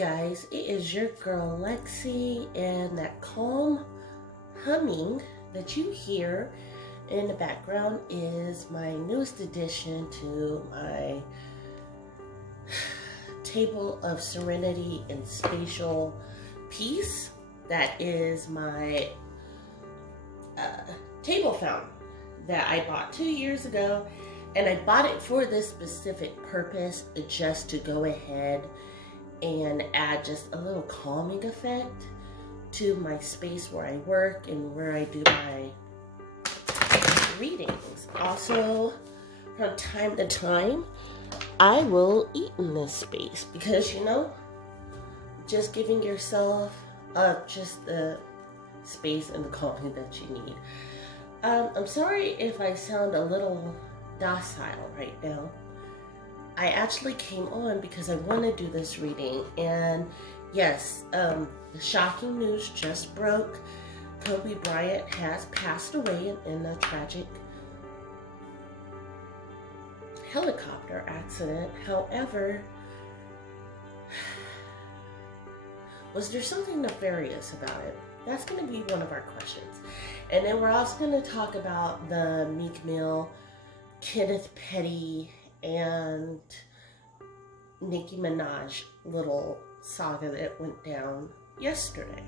guys, it is your girl Lexi, and that calm humming that you hear in the background is my newest addition to my table of serenity and spatial peace. That is my table fountain that I bought 2 years ago, and I bought it for this specific purpose, just to go ahead and add just a little calming effect to my space where I work and where I do my readings. Also, from time to time, I will eat in this space because, you know, just giving yourself just the space and the calming that you need. I'm sorry if I sound a little docile right now. I actually came on because I want to do this reading, and yes, the shocking news just broke. Kobe Bryant has passed away in a tragic helicopter accident. However, was there something nefarious about it? That's going to be one of our questions. And then we're also going to talk about the Meek Mill, Kenneth Petty, and Nicki Minaj little saga that went down yesterday.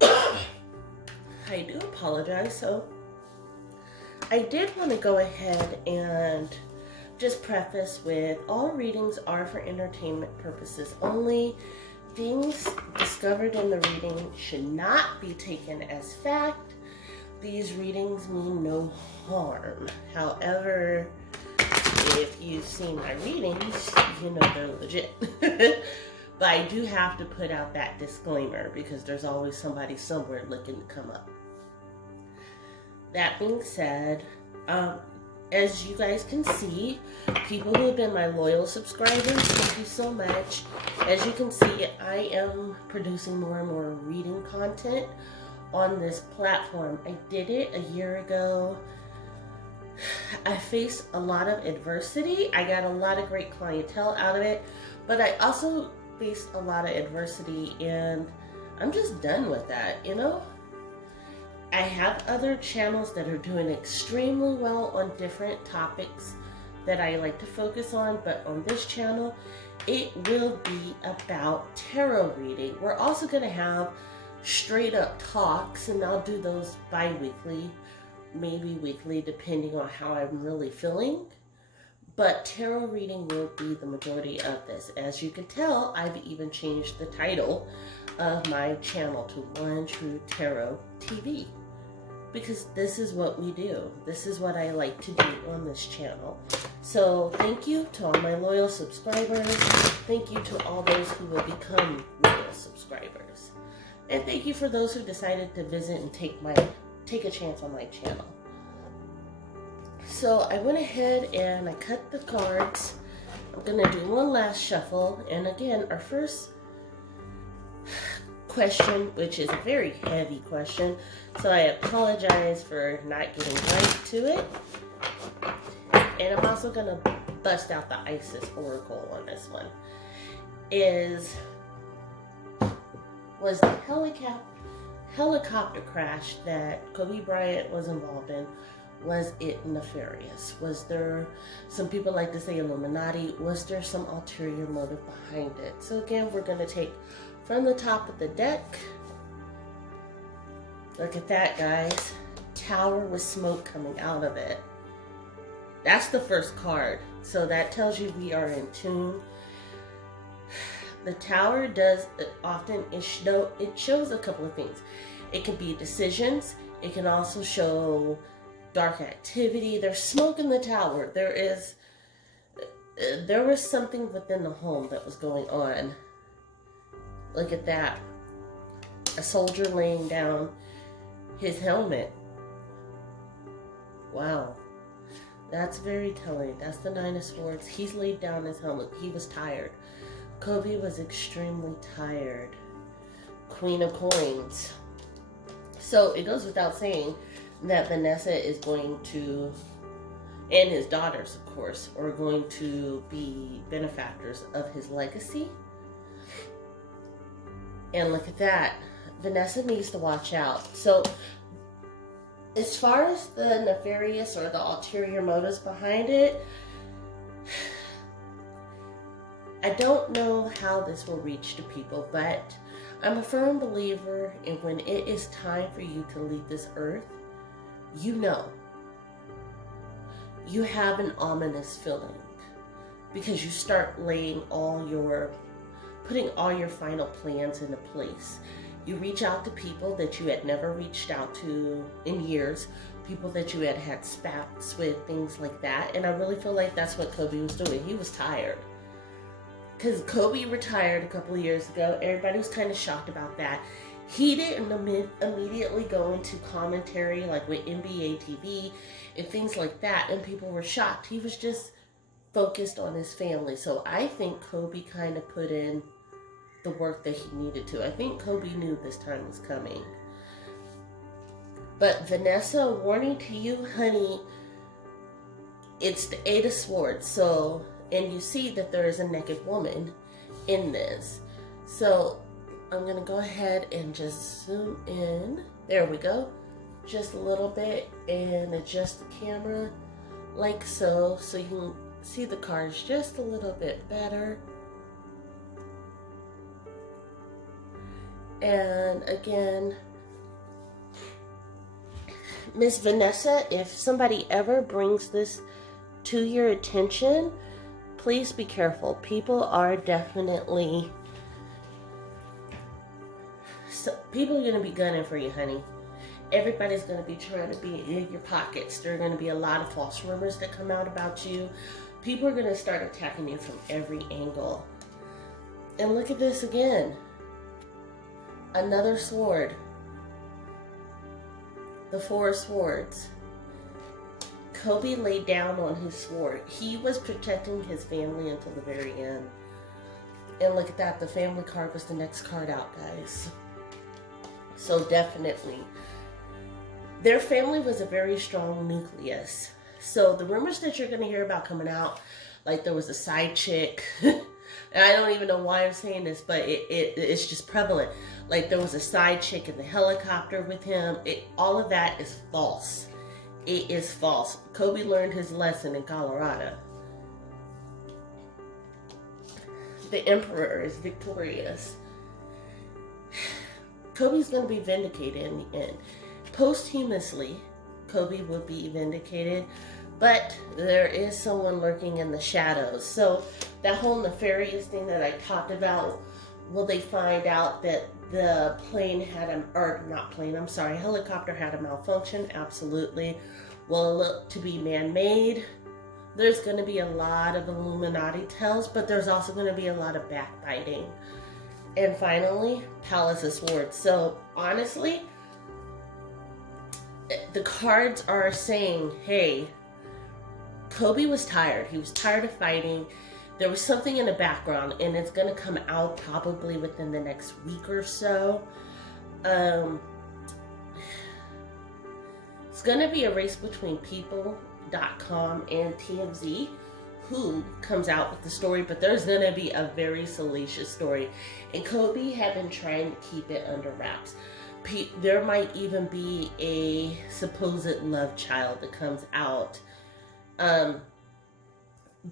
I do apologize. So I did want to go ahead and just preface with all readings are for entertainment purposes only. Things discovered in the reading should not be taken as fact. These readings mean no harm. However, if you've seen my readings, you know they're legit. But I do have to put out that disclaimer because there's always somebody somewhere looking to come up. That being said, as you guys can see, people who have been my loyal subscribers, thank you so much. As you can see, I am producing more and more reading content on this platform. I did it a year ago. I faced a lot of adversity. I got a lot of great clientele out of it, but I also faced a lot of adversity, and I'm just done with that, you know? I have other channels that are doing extremely well on different topics that I like to focus on, but on this channel, it will be about tarot reading. We're also going to have straight up talks, and I'll do those bi-weekly, maybe weekly, depending on how I'm really feeling. But tarot reading will be the majority of this. As you can tell, I've even changed the title of my channel to One True Tarot TV, because this is what we do. This is what I like to do on this channel. So thank you to all my loyal subscribers. Thank you to all those who will become loyal subscribers. And thank you for those who decided to visit and take a chance on my channel. So I went ahead and I cut the cards. I'm going to do one last shuffle. And again, our first question, which is a very heavy question, so I apologize for not getting right to it. And I'm also going to bust out the Isis Oracle on this one. Was the helicopter crash that Kobe Bryant was involved in, was it nefarious? Was there, some people like to say Illuminati, was there some ulterior motive behind it? So again, we're going to take from the top of the deck. Look at that, guys. Tower with smoke coming out of it. That's the first card. So that tells you we are in tune. The Tower does often, it shows a couple of things. It can be decisions. It can also show dark activity. There's smoke in the Tower. There was something within the home that was going on. Look at that. A soldier laying down his helmet. Wow. That's very telling. That's the Nine of Swords. He's laid down his helmet. He was tired. Kobe was extremely tired. Queen of Coins. So it goes without saying that Vanessa is going to and his daughters, of course, are going to be benefactors of his legacy. And look at that. Vanessa needs to watch out. So, as far as the nefarious or the ulterior motives behind it, I don't know how this will reach to people, but I'm a firm believer in when it is time for you to leave this earth, you know. You have an ominous feeling because you start putting all your final plans into place. You reach out to people that you had never reached out to in years, people that you had spats with, things like that. And I really feel like that's what Kobe was doing. He was tired. Because Kobe retired a couple of years ago. Everybody was kind of shocked about that. He didn't immediately go into commentary like with NBA TV and things like that. And people were shocked. He was just focused on his family. So I think Kobe kind of put in the work that he needed to. I think Kobe knew this time was coming. But Vanessa, warning to you, honey, it's the Eight of Swords. So, and you see that there is a naked woman in this. So I'm going to go ahead and just zoom in. There we go. Just a little bit and adjust the camera like so. So you can see the cards just a little bit better. And again, Miss Vanessa, if somebody ever brings this to your attention, please be careful. People are definitely... people are going to be gunning for you, honey. Everybody's going to be trying to be in your pockets. There are going to be a lot of false rumors that come out about you. People are going to start attacking you from every angle. And look at this again. Another sword. The Four of Swords. Kobe laid down on his sword. He was protecting his family until the very end. And look at that. The family card was the next card out, guys. So definitely. Their family was a very strong nucleus. So the rumors that you're going to hear about coming out, like there was a side chick. And I don't even know why I'm saying this, but it's just prevalent. Like there was a side chick in the helicopter with him. All of that is false. It is false. Kobe learned his lesson in Colorado. The Emperor is victorious. Kobe's going to be vindicated in the end. Posthumously, Kobe will be vindicated, but there is someone lurking in the shadows. So that whole nefarious thing that I talked about, will they find out that the helicopter had a malfunction? Absolutely. Will it look to be man-made? There's going to be a lot of Illuminati tales, but there's also going to be a lot of backbiting. And finally, Palace of Swords. So honestly, the cards are saying, hey, Kobe was tired. He was tired of fighting. There was something in the background, and it's going to come out probably within the next week or so. It's going to be a race between People.com and TMZ, who comes out with the story, but there's going to be a very salacious story. And Kobe had been trying to keep it under wraps. There might even be a supposed love child that comes out.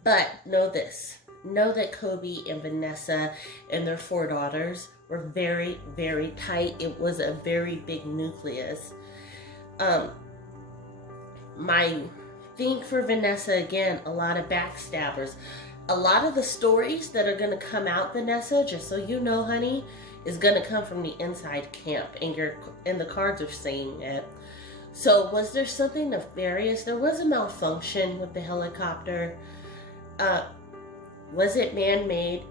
But know this. Know that Kobe and Vanessa and their 4 daughters were very, very tight. It was a very big nucleus. My thing for Vanessa, again, a lot of backstabbers. A lot of the stories that are going to come out, Vanessa, just so you know, honey, is going to come from the inside camp. And the cards are saying it. So was there something nefarious? There was a malfunction with the helicopter. Was it man-made?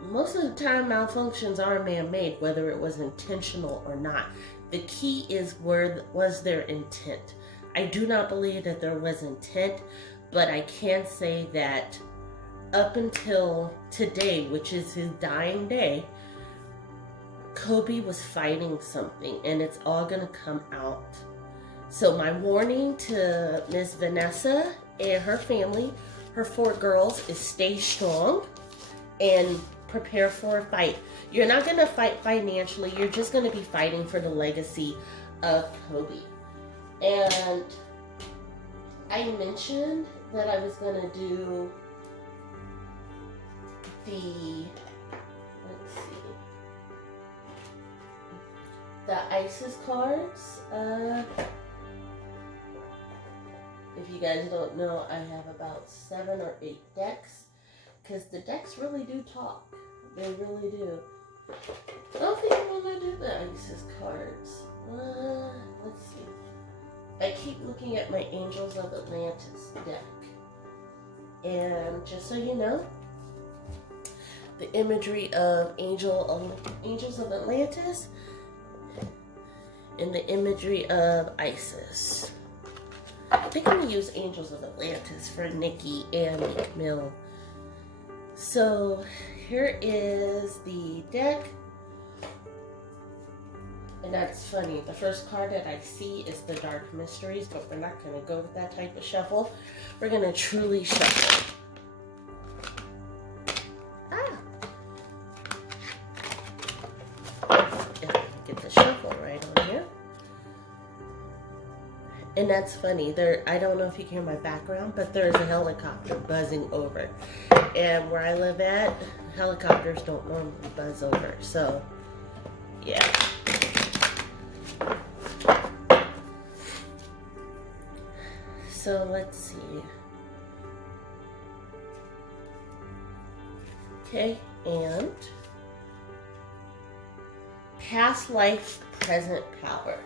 Most of the time, malfunctions are man-made, whether it was intentional or not. The key is, was there intent? I do not believe that there was intent, but I can say that up until today, which is his dying day, Kobe was fighting something, and it's all going to come out. So my warning to Miss Vanessa and her family, her 4 girls, is stay strong and prepare for a fight. You're not going to fight financially. You're just going to be fighting for the legacy of Kobe. And I mentioned that I was going to do the ISIS cards. If you guys don't know, I have about 7 or 8 decks, because the decks really do talk. They really do. I don't think I'm going to do the ISIS cards. Let's see. I keep looking at my Angels of Atlantis deck. And just so you know, the imagery of Angels of Atlantis and the imagery of Isis. I think I'm going to use Angels of Atlantis for Nicki and Meek Mill. So here is the deck. And that's funny. The first card that I see is the Dark Mysteries, but we're not going to go with that type of shuffle. We're going to truly shuffle. Get the shuffle right on here. And that's funny. I don't know if you can hear my background, but there's a helicopter buzzing over. And where I live at, helicopters don't normally buzz over. So, yeah. So let's see. Okay, and past life, present power.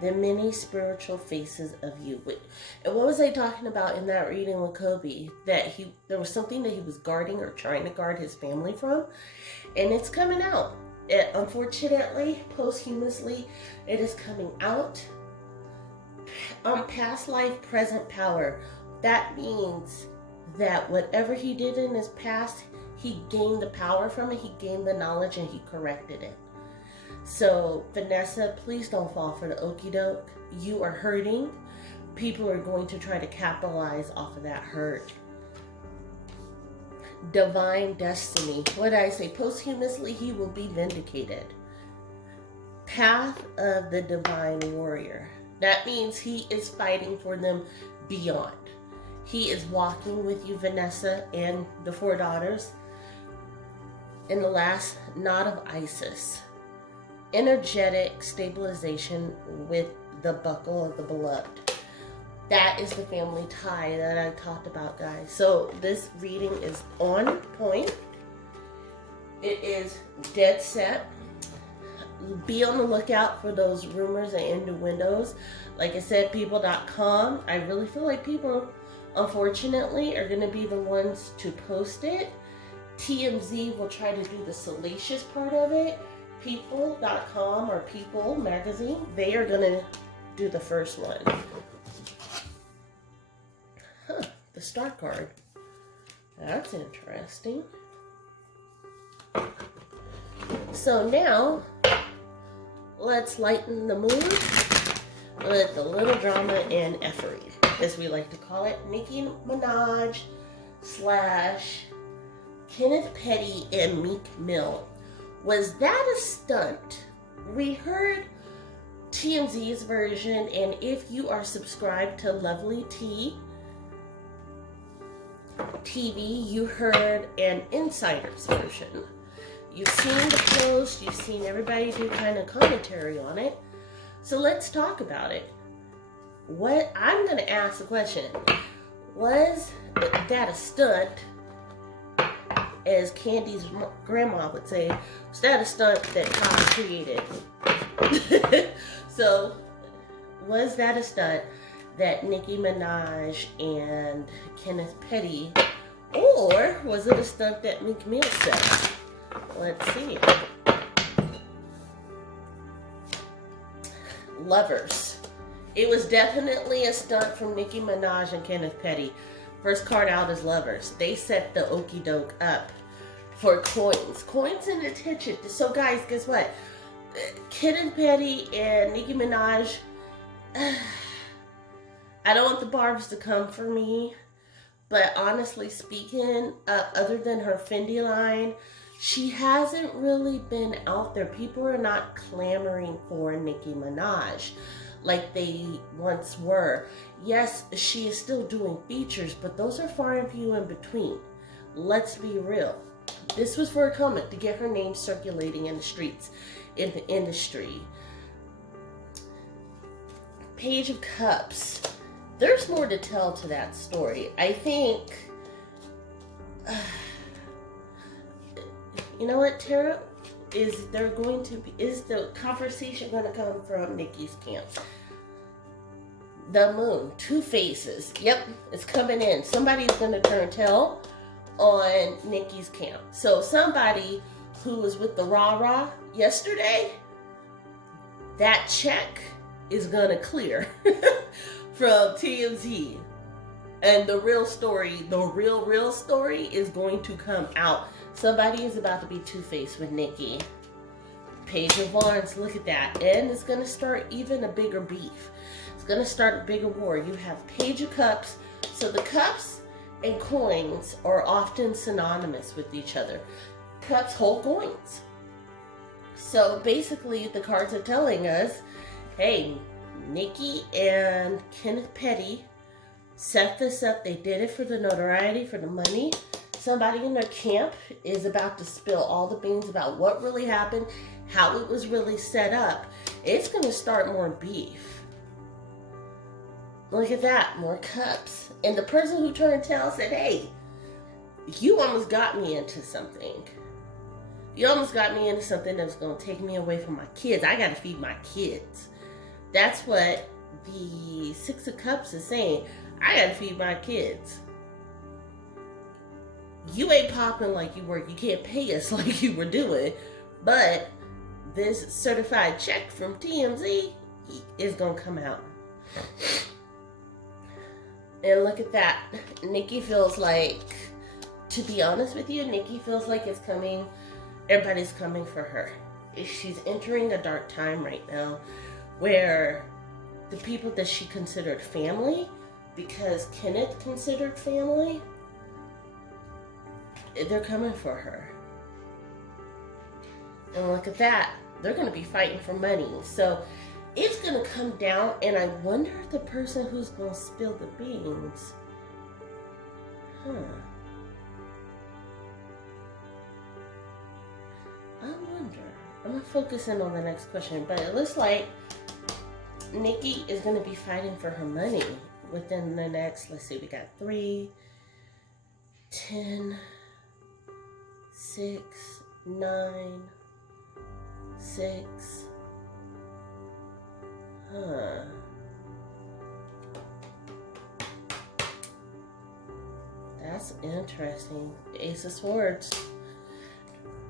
The many spiritual faces of you. And what was I talking about in that reading with Kobe? That there was something that he was guarding or trying to guard his family from, and it's coming out. Unfortunately, posthumously, it is coming out. Past life, present power. That means that whatever he did in his past, he gained the power from it, he gained the knowledge, and he corrected it. So, Vanessa, please don't fall for the okie doke. You are hurting. People are going to try to capitalize off of that hurt. Divine destiny. What did I say? Posthumously, he will be vindicated. Path of the divine warrior. That means he is fighting for them beyond. He is walking with you, Vanessa, and the 4 daughters. In the last knot of Isis. Energetic stabilization with the buckle of the beloved. That is the family tie that I talked about, guys. So this reading is on point. It is dead set. Be on the lookout for those rumors and innuendos. Like I said, people.com. I really feel like people, unfortunately, are going to be the ones to post it. TMZ will try to do the salacious part of it. People.com or People magazine, they are going to do the first one. The star card. That's interesting. So now, let's lighten the mood with a little drama and effery, as we like to call it. Nicki Minaj / Kenneth Petty and Meek Mill. Was that a stunt? We heard TMZ's version, and if you are subscribed to Lovely T TV, you heard an insider's version. You've seen the post, you've seen everybody do kind of commentary on it. So let's talk about it. I'm going to ask the question. Was that a stunt? As Candy's grandma would say, was that a stunt that God created? So, was that a stunt that Nicki Minaj and Kenneth Petty, or was it a stunt that Meek Mill said? Let's see. Lovers. It was definitely a stunt from Nicki Minaj and Kenneth Petty. First card out is Lovers. They set the okie doke up for coins. Coins and attention. So guys, guess what? Kenneth Petty and Nicki Minaj, I don't want the Barbs to come for me, but honestly speaking, other than her Fendi line, she hasn't really been out there. People are not clamoring for Nicki Minaj like they once were. Yes, she is still doing features, but those are far and few in between. Let's be real. This was for a comment to get her name circulating in the streets, in the industry. Page of Cups. There's more to tell to that story. I think, you know what, Tarot? Is the conversation going to come from Nicki's camp? The moon, two faces. Yep, it's coming in. Somebody's going to turn tail on Nicki's camp. So somebody who was with the rah-rah yesterday, that check is going to clear from TMZ. And the real story, the real story is going to come out. Somebody is about to be two-faced with Nicki. Page of Wands, look at that. And it's going to start even a bigger beef. It's going to start a bigger war. You have Page of Cups. So the cups and coins are often synonymous with each other. Cups hold coins. So basically the cards are telling us, hey, Nicki and Kenneth Petty set this up. They did it for the notoriety, for the money. Somebody in their camp is about to spill all the beans about what really happened, how it was really set up. It's going to start more beef. Look at that, more cups. And the person who turned tail said, hey, you almost got me into something. You almost got me into something that's going to take me away from my kids. I got to feed my kids. That's what the Six of Cups is saying. I got to feed my kids. You ain't popping like you were. You can't pay us like you were doing. But this certified check from TMZ is going to come out. And look at that. Nicki feels like, to be honest with you, Nicki feels like it's coming. Everybody's coming for her. She's entering a dark time right now where the people that she considered family, because Kenneth considered family, they're coming for her. And look at that. They're going to be fighting for money. So it's going to come down, and I wonder if the person who's going to spill the beans. I wonder. I'm going to focus in on the next question, but it looks like Nicki is going to be fighting for her money within the next, let's see, we got 3, 10, 6, 9, 6. That's interesting. The Ace of Swords.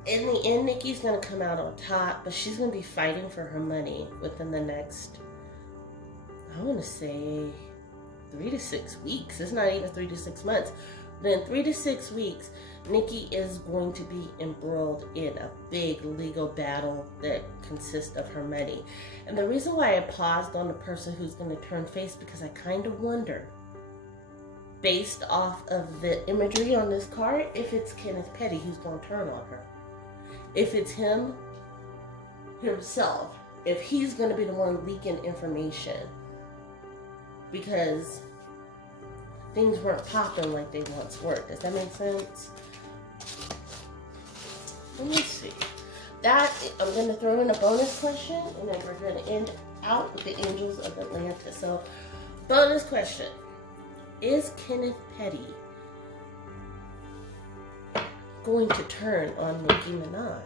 In the end, Nicki's going to come out on top, but she's going to be fighting for her money within the next, I want to say, 3 to 6 weeks. It's not even 3 to 6 months. But in 3 to 6 weeks, Nicki is going to be embroiled in a big legal battle that consists of her money. And the reason why I paused on the person who's going to turn face, because I kind of wonder, based off of the imagery on this card, if it's Kenneth Petty who's going to turn on her. If it's him himself, if he's going to be the one leaking information. Because things weren't popping like they once were. Does that make sense? Let me see. That, I'm going to throw in a bonus question, and then we're going to end out with the Angels of Atlantis. So, bonus question. Is Kenneth Petty going to turn on Nicki Minaj?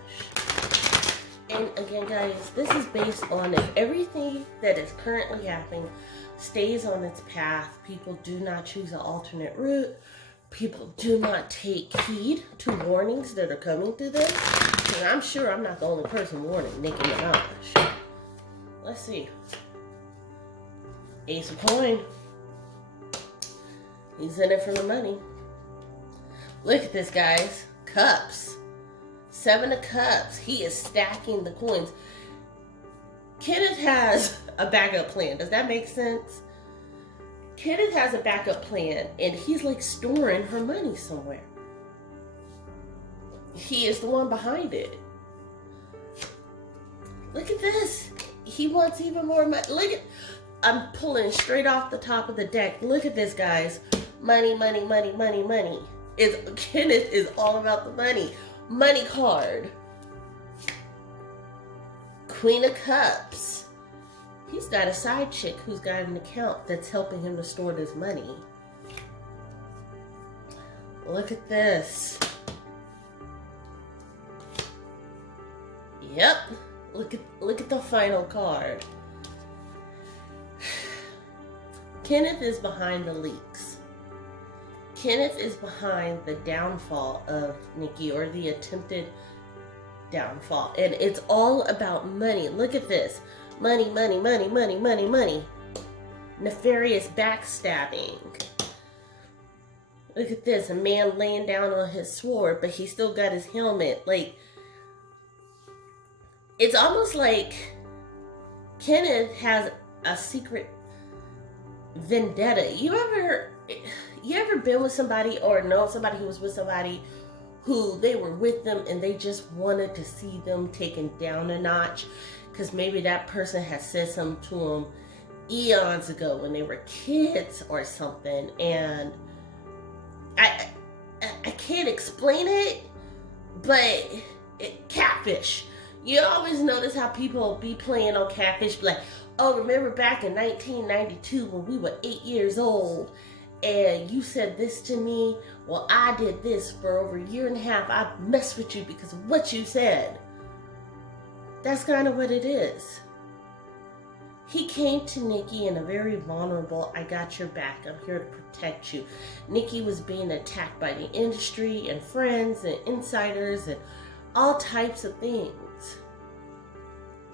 And again, guys, this is based on if everything that is currently happening stays on its path. People do not choose an alternate route. People do not take heed to warnings that are coming to them. And I'm sure I'm not the only person warning Nicki Minaj. Let's see. Ace of coin. He's in it for the money. Look at this, guys. Cups. 7 of Cups. He is stacking the coins. Kenneth has a backup plan. Does that make sense? Kenneth has a backup plan, and he's like storing her money somewhere. He is the one behind it. Look at this. He wants even more money. Look at, I'm pulling straight off the top of the deck. Look at this, guys. Money, money, money, money, money. Kenneth is all about the money. Money card. Queen of Cups. He's got a side chick who's got an account that's helping him to store this money. Look at this. Yep. Look at the final card. Kenneth is behind the leaks. Kenneth is behind the downfall of Nicki, or the attempted downfall. And it's all about money. Look at this. Money, money, money, money, money, money. Nefarious backstabbing. Look at this. A man laying down on his sword, but he still got his helmet. Like, it's almost like Kenneth has a secret vendetta. You ever been with somebody, or know somebody who was with somebody who they were with them and they just wanted to see them taken down a notch because maybe that person had said something to them eons ago when they were kids or something, and I can't explain it, but catfish. You always notice how people be playing on catfish, like, oh, remember back in 1992 when we were 8 years old and you said this to me? Well, I did this for over a year and a half. I messed with you because of what you said. That's kind of what it is. He came to Nicki in a very vulnerable, I got your back, I'm here to protect you. Nicki was being attacked by the industry and friends and insiders and all types of things.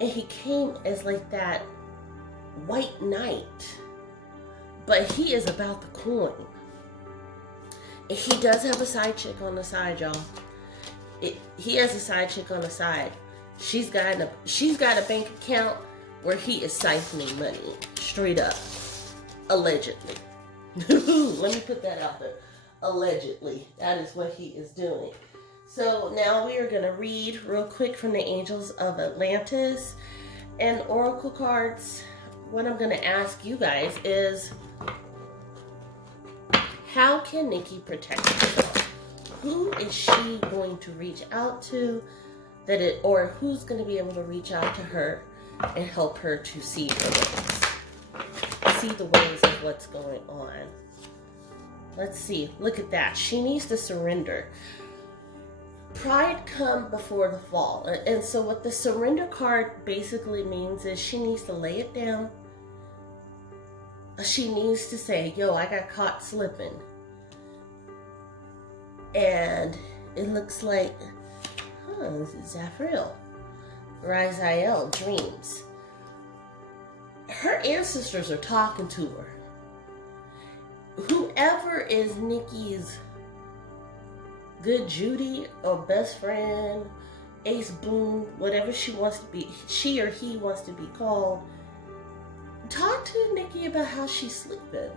And he came as like that white knight. But he is about the coin. And he does have a side chick on the side, y'all. He has a side chick on the side. She's got a bank account where he is siphoning money. Straight up. Allegedly. Let me put that out there. Allegedly. That is what he is doing. So now we are going to read real quick from the Angels of Atlantis and Oracle cards. What I'm going to ask you guys is, how can Nicki protect herself? Who is she going to reach out to, or who's going to be able to reach out to her and help her to see the ways of what's going on? Let's see. Look at that. She needs to surrender. Pride come before the fall. And so what the surrender card basically means is she needs to lay it down. She needs to say, yo, I got caught slipping. And it looks like, this is Zafriel. Raziel, dreams. Her ancestors are talking to her. Whoever is Nicki's good Judy or best friend, ace boom, whatever she wants to be, she or he wants to be called, talk to Nicki about how she's sleeping.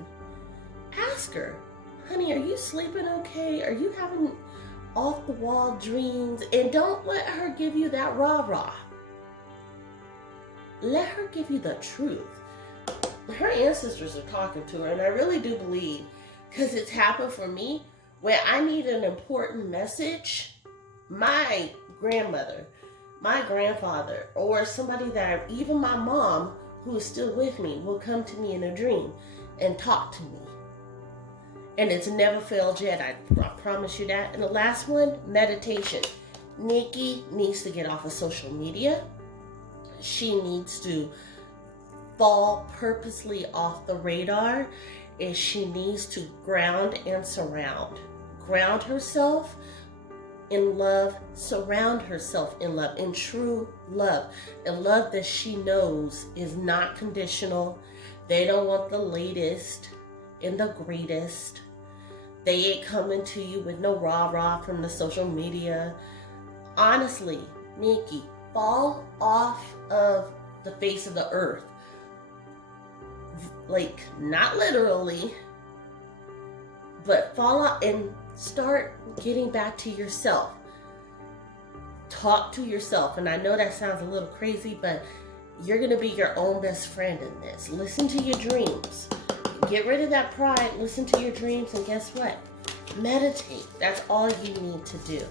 Ask her, honey, are you sleeping okay? Are you having off the wall dreams? And don't let her give you that rah-rah. Let her give you the truth. Her ancestors are talking to her, and I really do believe, because it's happened for me, when I need an important message, my grandmother, my grandfather, or somebody even my mom, who is still with me, will come to me in a dream and talk to me. And it's never failed yet, I promise you that. And the last one, meditation. Nicki needs to get off of social media. She needs to fall purposely off the radar, and she needs to ground and surround. Ground herself in love, surround herself in love, in true love, a love that she knows is not conditional. They don't want the latest and the greatest. They ain't coming to you with no rah-rah from the social media. Honestly, Nicki, fall off of the face of the earth. like not literally, but fall out and start getting back to yourself. Talk to yourself. And I know that sounds a little crazy, but you're going to be your own best friend in this. Listen to your dreams. Get rid of that pride. Listen to your dreams. And guess what? Meditate. That's all you need to do.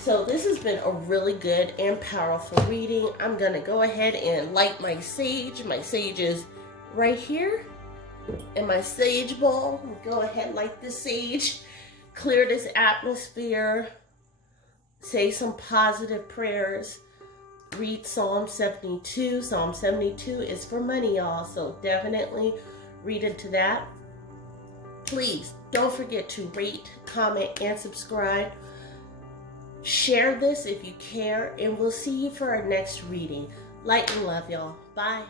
So this has been a really good and powerful reading. I'm going to go ahead and light my sage. My sage is right here in my sage bowl. Go ahead, light the sage. Clear this atmosphere. Say some positive prayers. Read Psalm 72. Psalm 72 is for money, y'all. So definitely read into that. Please don't forget to rate, comment, and subscribe. Share this if you care. And we'll see you for our next reading. Light and love, y'all. Bye.